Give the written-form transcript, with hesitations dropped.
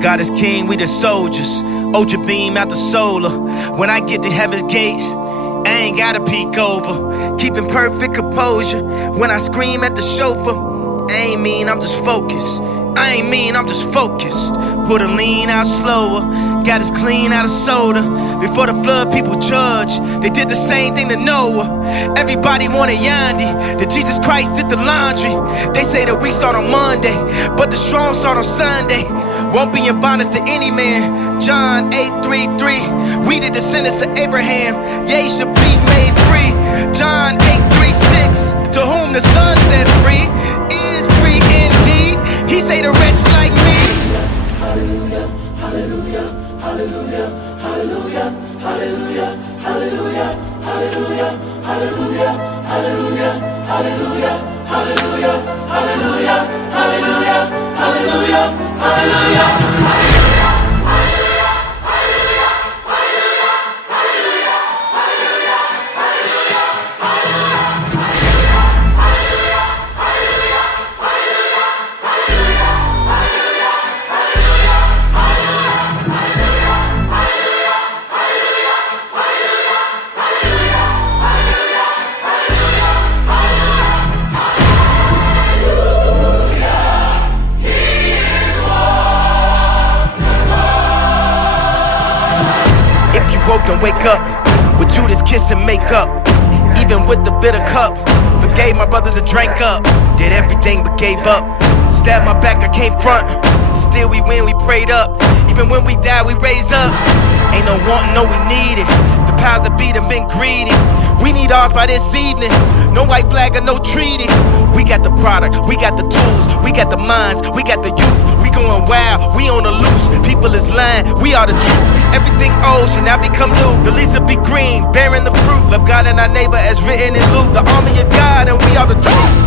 God is king, we the soldiers. Ultra beam out the solar. When I get to heaven's gates, I ain't gotta peek over. Keeping perfect composure. When I scream at the chauffeur, I ain't mean, I'm just focused. I ain't mean, I'm just focused. Put a lean out slower. Got us clean out of soda. Before the flood, people judge. They did the same thing to Noah. Everybody wanted Yandi. That Jesus Christ did the laundry. They say the weak start on Monday, but the strong start on Sunday. Won't be in bondage to any man. John 8:33. We the descendants of Abraham. Ye should be made free. John 8:36. To whom the Son set free is free indeed. He say the wretch like me. Hallelujah, hallelujah, hallelujah, hallelujah, hallelujah, hallelujah, hallelujah, hallelujah, hallelujah, hallelujah, hallelujah, hallelujah, hallelujah, hallelujah, hallelujah. Woke and wake up with Judas kiss and make up. Even with the bitter cup, forgave my brothers and drank up. Did everything but gave up. Stabbed my back, I came front. Still we win, we prayed up. Even when we die, we raise up. Ain't no wanting, no we need it. The powers that be done been greedy. We need ours by this evening. No white flag or no treaty. We got the product, we got the tools, we got the minds, we got the youth. We going wild, we on the loose. People is lying, we are the truth. Everything old should now become new. The leaves will be green, bearing the fruit. Love God and our neighbor as written in Luke. The army of God and we are the truth.